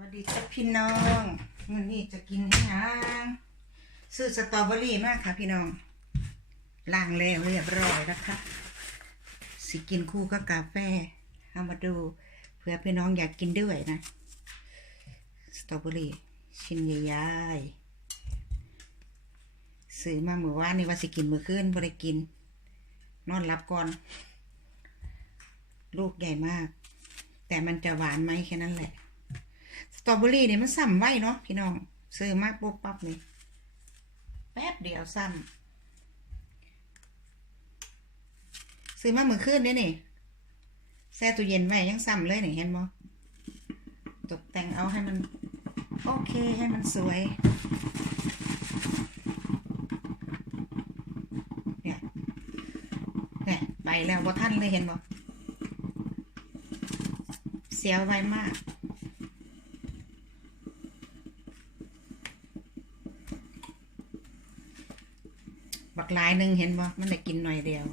สวัสดีจ้าพี่น้องวันนี้จะกินให้ยังซื้อสตรอเบอรี่มากค่ะพี่น้องล้างแล้วเรียบร้อยแล้วค่ะสิกินคู่กับกาแฟเอามาดูเผื่อพี่น้องอยากกินด้วยนะสตรอเบอรี่ชิ้นใหญ่ๆซื้อมาเมื่อวานนี่ว่าสิกินเมื่อคืนบ่ได้กิน นอนรับก่อน ลูกใหญ่มาก แต่มันจะหวานไหมแค่นั้นแหละ ตรอเบอรี่เนี่ยมันซ้ำไว้เนาะพี่น้องซื้อมาปุ๊บปั๊บนี่แป๊บเดียวซ้ำซื้อมาเมื่อคืนเนี่ยนี่แช่ตู้เย็นไว้ยังซ้ำเลยนี่เห็นบ่ตกแต่งเอาให้มัน โอเคให้มันสวยเนี่ยเนี่ยไปแล้วบ่ท่านเลยเห็นบ่เสียวไวมาก หลายหนึ่งเห็นบ่มันได้กินหน่อยเดียว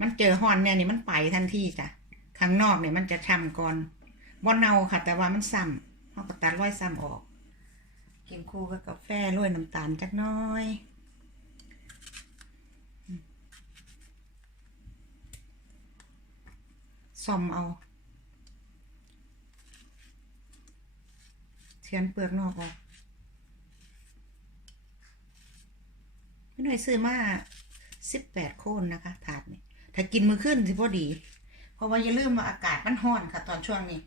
มันเจอห่อนเนี่ยนี่มันไปทันทีจ้ะข้างนอกเนี่ยมันจะช้ำก่อนบ่เน่าค่ะ แต่ว่ามันซ้ำเอากระตัดร้อยซ้ำออก กินคู่กับกาแฟโรยน้ำตาลจักน้อยซ่อมเอาเทียนเปลือกนอกออก ไม่หน่อยซื้อมาสิบแปดโคนนะคะ ถาดนี่ถ้ากินมือขึ้นสิพอดี เพราะว่าอย่าลืมว่าอากาศมันร้อนค่ะ ตอนช่วงนี้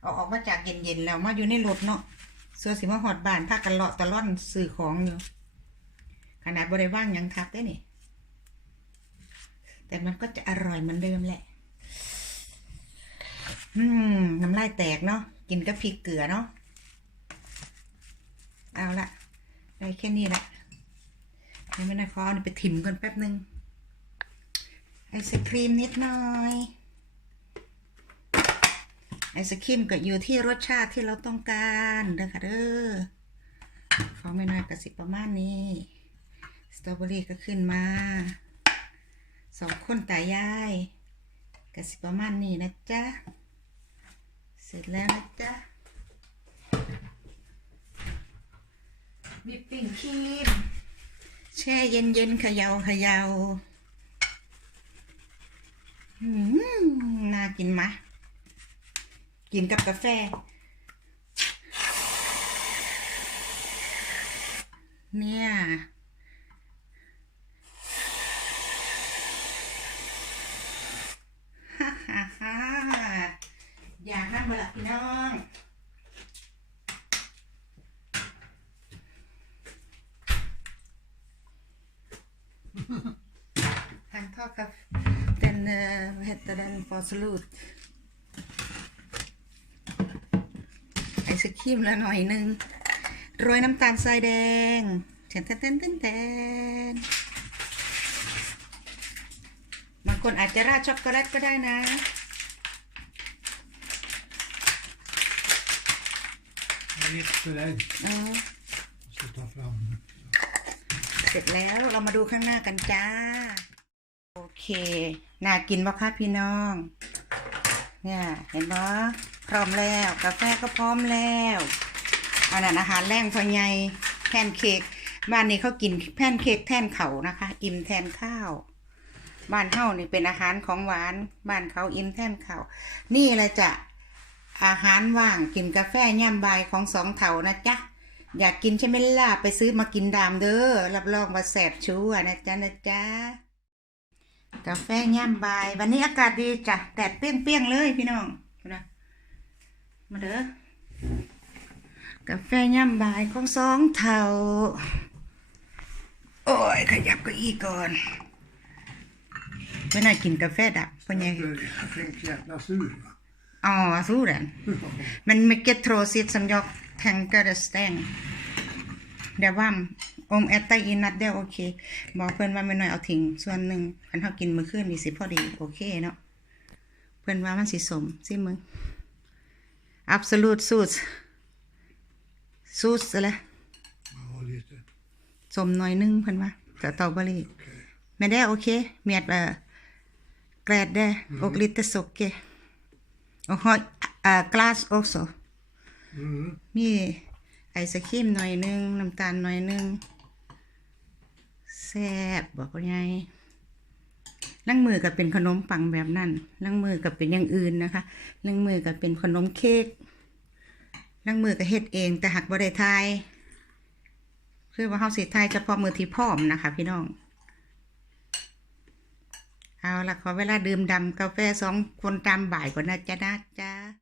เอาออกมาจากเย็นๆแล้วมาอยู่ในรถเนาะเสื้อสีมาหอดบานพากันเลาะตะล่อนซื้อของอยู่ขนาดบริว่างยังทับได้นี่แต่มันก็จะอร่อยเหมือนเดิมแหละ อืมน้ำลายแตกเนาะกินกับพริกเกลือเนาะเอาละได้แค่นี้ละ ให้ไม่นายขอนไปถิ่มกันแป๊บหนึ่งไอศครีมนิดหน่อย ไอศครีมก็อยู่ที่รสชาติที่เราต้องการเด้อค่ะเด้อของไม่น้อยกระสิประมาณนี้ สตรอเบอรี่ก็ขึ้นมาสองคนตายายกระสิประมาณนี้นะจ๊ะ เสร็จแล้วนะจ๊ะวิปปิ้งครีม แช่เย็นเย็นๆเขยาเขยาอืมน่ากินไหมกินกับกาแฟ เนี่ย ฮ่าฮ่าฮ่าอยากนั่งเบละพี่น้อง Han tar den, eh, vad heter den, på slut. ไอศครีมละหน่อยหนึ่งโรยน้ำตาลทรายแดงแทนแทนแทนแทนแทนบางคนอาจจะราดช็อกโกแลตก็ได้นะ Lite beredd. เออ Så ta fram. เสร็จแล้วเรามาดูข้างหน้ากันจ้า โอเค น่ากินปะคะพี่น้อง เนี่ยเห็นปะพร้อมแล้ว กาแฟก็พร้อมแล้วอันนั้นอาหารแรงพอใหญ่แพนเค้กบ้านนี้เขากินแพนเค้กแทนเขานะคะ อิ่มแทนข้าว บ้านเฮานี่เป็นอาหารของหวาน บ้านเขาอิ่มแทนข้าวนี่แหละจะอาหารว่างกินกาแฟย่ามบ่ายของสองเถานะจ๊ะ อยากกินใช่ไหมล่ะ ไปซื้อมากินดามเด้อ รับรองว่าแสบชัวนะจ๊ะนะจ๊ะ กาแฟย่ำบาย วันนี้อากาศดีจ้ะ แดดเปรี้ยงๆเลยพี่น้องนะมาเด้อ กาแฟย่ำบายของสองเท่า โอ้ย ขยับเก็อีก่อนไม่น่ากินกาแฟดับเพราะไง Jag tänkte jävla sur. va? อ๋อสู้ดัน Men mycket tråkigt som jag tänker stäng. Det var om äta i natt det är okej. บอกเพื่อนว่าไม่น้อยเอาทิ้งส่วนหนึ่งคันเขากินมื้อคืนนี่สิพอดีโอเคเนาะเพื่อนว่ามันสิสมสิมึง absolut sus sus อะไร Ja, lite. สมหน่อยนึงเพื่อนว่าสตรอเบอรี่ Men det är okej med äh, grädde och lite socker. Och ha äh, glas också. Mm. มีไอศครีมหน่อยหนึง น้ำตาลหน่อยหนึงแซ่บบอกว่าไงลังมือกับเป็นขนมปังแบบนั้นลังมือกับเป็นอย่างอื่นนะคะลังมือกับเป็นขนมเค้กลังมือกับเฮ็ดเอง แต่หักบ่ได้ทายคือว่าเฮาสิทายเฉพาะมือที่พร้อมนะคะ พี่น้อง เอาละขอเวลาดื่มดำกาแฟสองคนตามบ่ายก่อนนะจ๊ะนะจ๊ะ